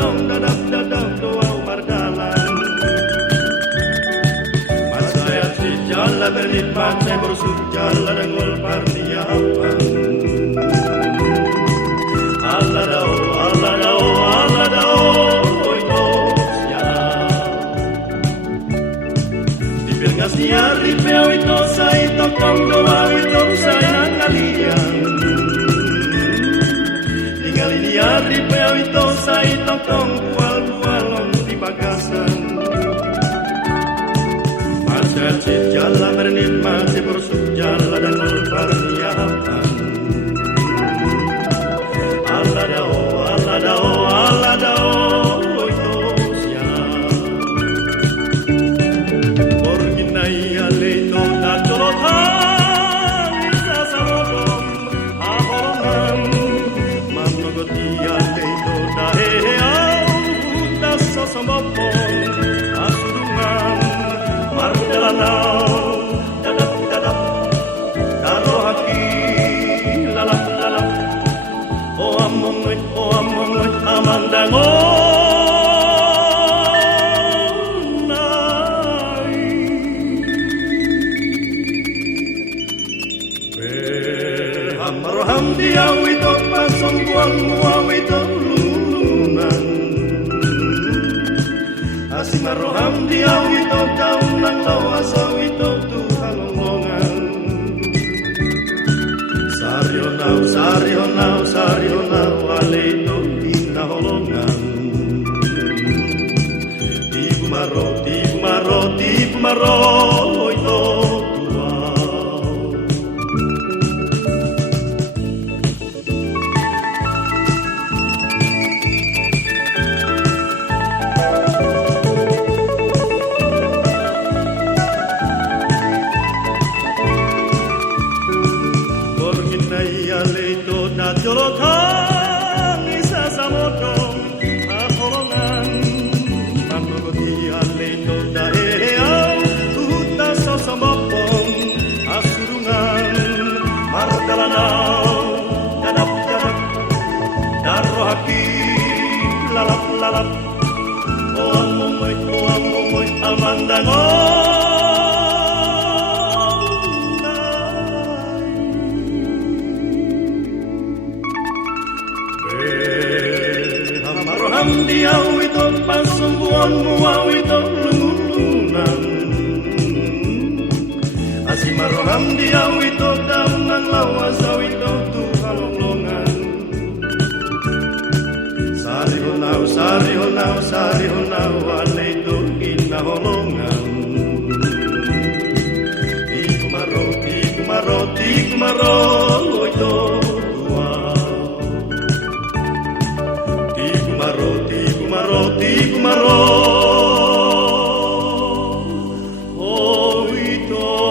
dong dadap dadap doa mardalan. Masaya si jala berlipat saya bersuk jala dengul partiapan. Allah dao Allah dao Allah dao itu siapa. Di bergasnya ripeo itu saya tokong doa itu saya kalian. Liar di peo itu saya tokong bual-bualong di bagasan. Masa jala bernikmat si bersuk jala dan berparniapan. Allah dao Allah dao Allah dao itu siapa. Porginai aleito datolotan isa samodom ahorongan. Dia leito da heau das sosambopon asurungan mardalanau dadap dadap daro haki lalap lalap o amongoy amandangonay berham diaw ito pasongguan muaw ito lulunan. Asimaroham diaw ito taon ng lawasaw ito tuhalongongan. Saryonaw wale ito inaholongan. Di kumaro ito jolokan isa samodong ahorongan. Mamnogoti aleito da heau uta sosambopong asurungan mardalanau dadap dadap daro haki lalap lalap o amongoy almandangon. Diaw ito pasumbuan muaw ito lulunan. Asimaroham diaw ito daon ng lawasaw ito tuhalonglongan. Sarihonaw wala ito inaholongan. Di kumaro ito Kumaro, oh ito.